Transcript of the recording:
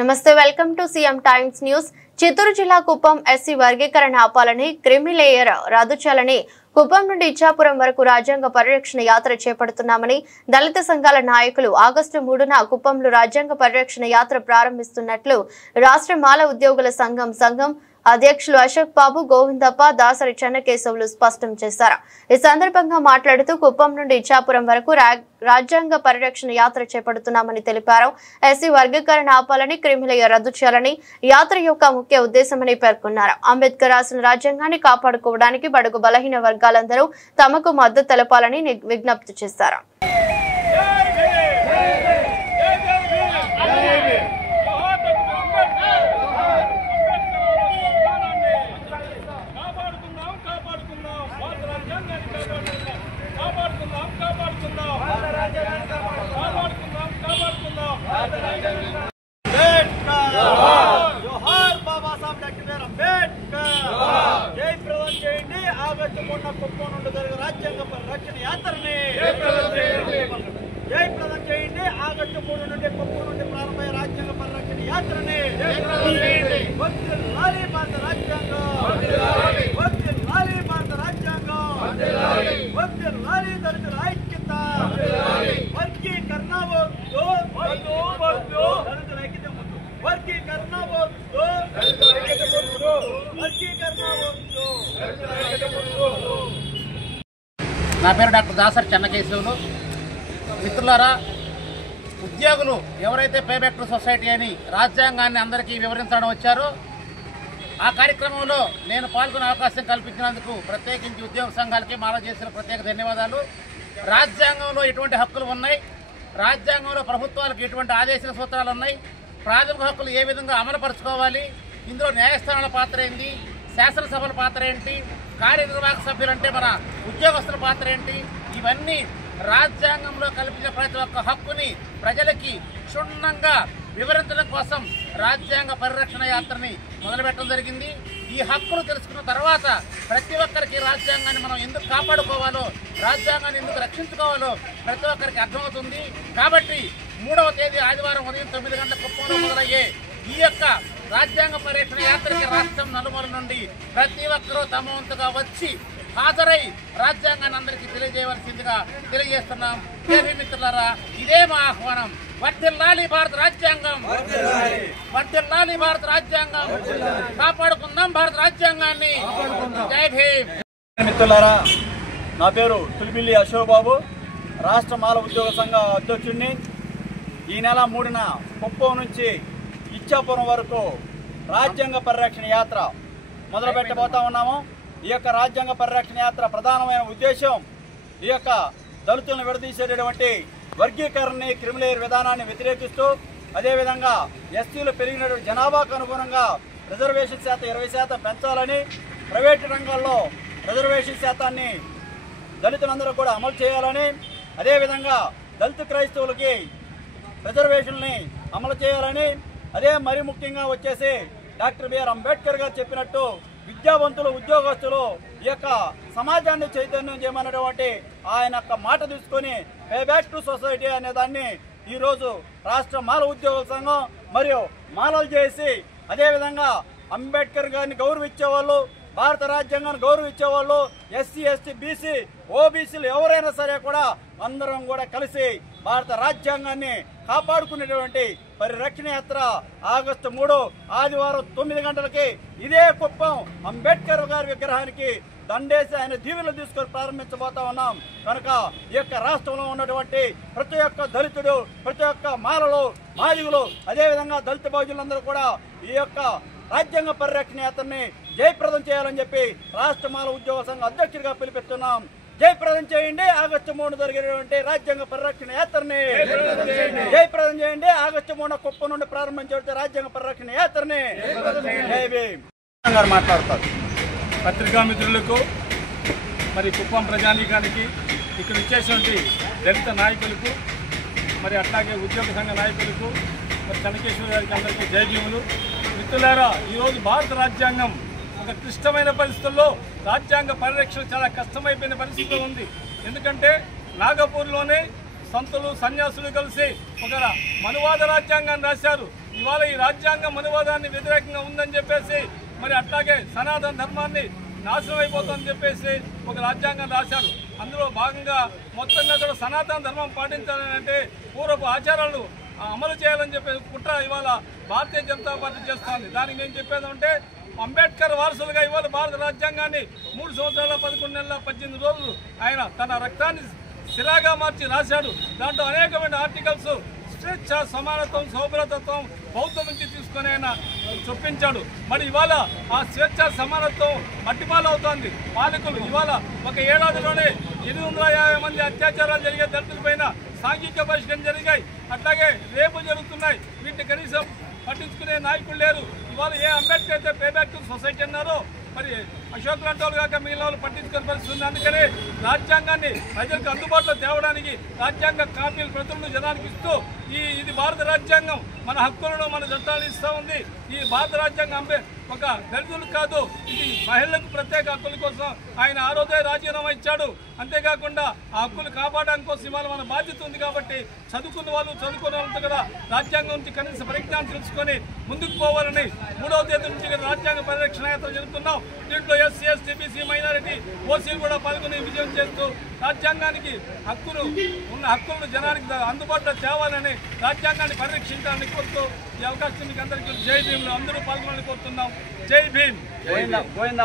నమస్తే welcome to CM times news. Chittoor జిల్లా Kuppam SC వర్గీకరణ ఆపాలని క్రిమిలేయర్ రద్దు చేయాలని కుప్పం నుండి ఇచ్చాపురం వరకు రాజ్యాంగ పరిరక్షణ యాత్ర చేపడుతున్నామని దళిత సంఘాల నాయకులు ఆగస్టు 3న కుప్పంలో రాజ్యాంగ పరిరక్షణ యాత్ర ప్రారంభిస్తున్నట్లు రాష్ట్ర మాల ఉద్యోగుల సంఘం అధ్యక్షులు అశోక్ బాబు, గోవిందప్ప, దాసరి చెన్నకేశవులు స్పష్టం చేశారు। ఈ సందర్భంగా మాట్లాడుతూ కుప్పం నుండి ఇచ్చాపురం వరకు రాజ్యాంగ పరిరక్షణ యాత్ర చేపడుతున్నామని తెలిపారు। ఎస్సీ వర్గీకరణ ఆపాలని క్రిమిలేయర్ రద్దు చేయాలని యాత్ర యొక్క ముఖ్య ఉద్దేశమని పేర్కొన్నారు। అంబేద్కర్ రాసిన రాజ్యాంగాన్ని కాపాడుకోవడానికి బడుగు బలహీన వర్గాలందరూ తమకు మద్దతు తెలపాలని విజ్ఞప్తి చేశారు। కుప్పం నుండి జరిగే రాజ్యాంగ పరిరక్షణ యాత్రని జయప్రదం చేయండి। ఆగస్టు 3 నుండి కుప్పం నుండి ప్రారంభమయ్యే రాజ్యాంగ పరిరక్షణ యాత్రని వర్ధిల్లాలి భారత రాజ్యాంగం, వర్ధిల్లాలి భారత రాజ్యాంగం, వర్ధిల్లాలి దళితుల ఐక్యత, వర్గీకరణ వద్దు, దళితుల ఐక్యత వద్దు, వర్గీకరణ వద్దు, వర్గీకరణ వద్దు। నా పేరు డాక్టర్ దాసరి చెన్నకేశవులు। మిత్రులారా, ఉద్యోగులు ఎవరైతే పేబ్యాక్ టు సొసైటీ అని రాజ్యాంగాన్ని అందరికీ వివరించడం వచ్చారో ఆ కార్యక్రమంలో నేను పాల్గొనే అవకాశం కల్పించినందుకు ప్రత్యేకించి ఉద్యోగ సంఘాలకి మాల చేసిన ప్రత్యేక ధన్యవాదాలు। రాజ్యాంగంలో ఎటువంటి హక్కులు ఉన్నాయి, రాజ్యాంగంలో ప్రభుత్వాలకు ఎటువంటి ఆదేశాల సూత్రాలు ఉన్నాయి, ప్రాథమిక హక్కులు ఏ విధంగా అమలుపరుచుకోవాలి, ఇందులో న్యాయస్థానాల పాత్ర ఏంటి, శాసనసభల పాత్ర ఏంటి, కార్యనిర్వాహక సభ్యులంటే మన ఉద్యోగస్తుల పాత్ర ఏంటి, ఇవన్నీ రాజ్యాంగంలో కల్పించిన ప్రతి ఒక్క హక్కుని ప్రజలకి క్షుణ్ణంగా వివరించడం కోసం రాజ్యాంగ పరిరక్షణ యాత్రని మొదలుపెట్టడం జరిగింది। ఈ హక్కులు తెలుసుకున్న తర్వాత ప్రతి ఒక్కరికి రాజ్యాంగాన్ని మనం ఎందుకు కాపాడుకోవాలో, రాజ్యాంగాన్ని ఎందుకు రక్షించుకోవాలో ప్రతి ఒక్కరికి అర్థమవుతుంది। కాబట్టి 3వ తేదీ ఆదివారం ఉదయం 9 గంటల కుప్పంలో మొదలయ్యే ఈ యొక్క రాజ్యాంగ పరిరక్షణ యాత్రకి రాష్ట్రం నలుమూల నుండి ప్రతి ఒక్కరూ తమ వంతుగా వచ్చి హాజరై రాజ్యాంగాన్ని అందరికీ తెలియజేయవలసిందిగా తెలియజేస్తున్నాం। మిత్రులారా, ఇదే మా ఆహ్వానం। వర్ధిల్లాలి భారత రాజ్యాంగం, వర్ధిల్లాలి భారత రాజ్యాంగం, కాపాడుకుందాం భారత రాజ్యాంగాన్ని। జై భీమ్। మిత్రులారా, నా పేరు తులిబిల్లి అశోక్ బాబు, రాష్ట్ర మాల ఉద్యోగ సంఘ అధ్యక్షుడిని। ఈ నెల 3న కుప్పం నుంచి ఇచ్చాపురం వరకు రాజ్యాంగ పరిరక్షణ యాత్ర మొదలు పెట్టబోతా ఉన్నాము। ఈ యొక్క రాజ్యాంగ పరిరక్షణ యాత్ర ప్రధానమైన ఉద్దేశం ఈ యొక్క దళితులను విడదీసేటటువంటి వర్గీకరణని, క్రిమిలేయర్ విధానాన్ని వ్యతిరేకిస్తూ, అదేవిధంగా ఎస్సీలు పెరిగినటువంటి జనాభాకు అనుగుణంగా రిజర్వేషన్ శాతం 20% పెంచాలని, ప్రైవేటు రంగాల్లో రిజర్వేషన్ శాతాన్ని దళితులందరూ కూడా అమలు చేయాలని, అదేవిధంగా దళిత క్రైస్తవులకి రిజర్వేషన్ని అమలు చేయాలని, అదే మరి ముఖ్యంగా వచ్చేసి డాక్టర్ బిఆర్ అంబేద్కర్ గారు చెప్పినట్టు విద్యావంతులు, ఉద్యోగస్తులు ఈ యొక్క సమాజాన్ని చైతన్యం చేయమన్నటువంటి ఆయన యొక్క మాట తీసుకొని పేబ్యాక్ టు సొసైటీ అనే దాన్ని ఈరోజు రాష్ట్ర మాల ఉద్యోగుల సంఘం మరియు మాలలు చేసి, అదేవిధంగా అంబేద్కర్ గారిని గౌరవించేవాళ్ళు, భారత రాజ్యాంగాన్ని గౌరవించేవాళ్ళు, ఎస్సీ, ఎస్టీ, బీసీ, ఓబీసీలు ఎవరైనా సరే కూడా అందరం కూడా కలిసి భారత రాజ్యాంగాన్ని కాపాడుకునేటువంటి పరిరక్షణ యాత్ర ఆగస్టు 3 ఆదివారం 9 గంటలకి ఇదే కుప్పం అంబేద్కర్ గారి విగ్రహానికి దండేసి ఆయన దీవెనలు తీసుకొని ప్రారంభించబోతా ఉన్నాం కనుక ఈ యొక్క రాష్ట్రంలో ఉన్నటువంటి ప్రతి ఒక్క దళితుడు, ప్రతి ఒక్క మాలలు, మాదిగులు, అదేవిధంగా దళిత బహుజనులందరూ కూడా ఈ యొక్క రాజ్యాంగ పరిరక్షణ యాత్రని జయప్రదం చేయాలని చెప్పి రాష్ట్ర మాల ఉద్యోగ సంఘ అధ్యక్షుడిగా పిలుపుతున్నాం। జయప్రదం చేయండి ఆగస్టు 3 జరిగినటువంటి రాజ్యాంగ పరిరక్షణ యాత్రని జయప్రదం చేయండి। ఆగస్టు 3 కుప్పం నుండి ప్రారంభించే రాజ్యాంగ పరిరక్షణ యాత్రని జై భీమ్ గారు మాట్లాడతారు। పత్రికా మిత్రులకు, మరి కుప్పం ప్రజానీకానికి, ఇక్కడ ఇచ్చేటువంటి దళిత నాయకులకు, మరి అట్లాగే ఉద్యోగ సంఘ నాయకులకు, మరి చెన్నకేశ్వర గారికి అందరికీ జై భీములు। మిత్రులారా, ఈరోజు భారత రాజ్యాంగం ఒక క్లిష్టమైన పరిస్థితుల్లో రాజ్యాంగ పరిరక్షణ చాలా కష్టమైపోయిన పరిస్థితిలో ఉంది। ఎందుకంటే నాగపూర్లోనే సంతులు సన్యాసులు కలిసి ఒక మనువాద రాజ్యాంగాన్ని రాశారు। ఇవాళ ఈ రాజ్యాంగం మనువాదాన్ని వ్యతిరేకంగా ఉందని చెప్పేసి మరి అట్లాగే సనాతన ధర్మాన్ని నాశనం అయిపోతుందని చెప్పేసి ఒక రాజ్యాంగం రాశారు. అందులో భాగంగా మొత్తంగా కూడా సనాతన ధర్మం పాటించాలని అంటే పూర్వపు ఆచారాలను అమలు చేయాలని చెప్పేసి కుట్ర ఇవాళ భారతీయ జనతా పార్టీ చేస్తోంది. దానికి నేను చెప్పేది అంటే అంబేద్కర్ వారసులుగా ఇవాళ భారత రాజ్యాంగాన్ని 3 సంవత్సరాల 11 నెలల 18 రోజులు ఆయన తన రక్తాన్ని శిలాగా మార్చి రాశాడు. దాంట్లో అనేకమైన ఆర్టికల్స్ స్వేచ్ఛ, సమానత్వం, సౌభ్రతత్వం బౌద్ధం నుంచి తీసుకొని ఆయన చొప్పించాడు. మరి ఇవాళ ఆ స్వేచ్ఛ, సమానత్వం మట్టిపాలవుతోంది. పాలకులు ఇవాళ ఒక ఏడాదిలోనే 850 మంది అత్యాచారాలు జరిగే దళితులపైన సాంఘిక పరిష్కరణ జరిగాయి. అట్లాగే రేపు జరుగుతున్నాయి. వీటిని కనీసం పట్టించుకునే నాయకులు లేరు. ఇవాళ ఏ అంబేద్కర్ అయితే పే బ్యాక్ టు సొసైటీ అన్నారో మరి అశోక్ లాంటి వాళ్ళు కాక మిగిలిన వాళ్ళు పట్టించుకునే పరిస్థితి ఉంది. అందుకని రాజ్యాంగాన్ని ప్రజలకు అందుబాటులో తేవడానికి రాజ్యాంగ కాపీలు ప్రతులను జనానికి ఇస్తూ ఇది భారత రాజ్యాంగం మన హక్కులను మన చట్టాలను ఇస్తూ ఉంది. ఈ భారత రాజ్యాంగం ఒక దళితులకు కాదు, ఇది మహిళలకు ప్రత్యేక హక్కుల కోసం ఆయన ఆ రోజే రాజీనామా ఇచ్చాడు. అంతేకాకుండా ఆ హక్కులు కాపాడడానికి కోసం ఇవాళ మన బాధ్యత ఉంది. కాబట్టి చదువుకున్న వాళ్ళంతా కదా రాజ్యాంగం నుంచి కనీస పరిజ్ఞానం తెలుసుకొని ముందుకు పోవాలని 3వ తేదీ నుంచి రాజ్యాంగ పరిరక్షణ యాత్ర జరుగుతున్నాం. దీంట్లో ఎస్సీ, ఎస్టీ, బీసీ, మైనారిటీ, ఓసీలు కూడా పాల్గొని విజయం చేస్తూ రాజ్యాంగానికి హక్కులను జనానికి అందుబాటులో తేవాలని రాజ్యాంగాన్ని పరిరక్షించాలని కోరుతూ ఈ అవకాశం మీకు అందరికీ జై భీమ్లో అందరూ పాల్గొనాలని కోరుతున్నాం. జై భీమ్.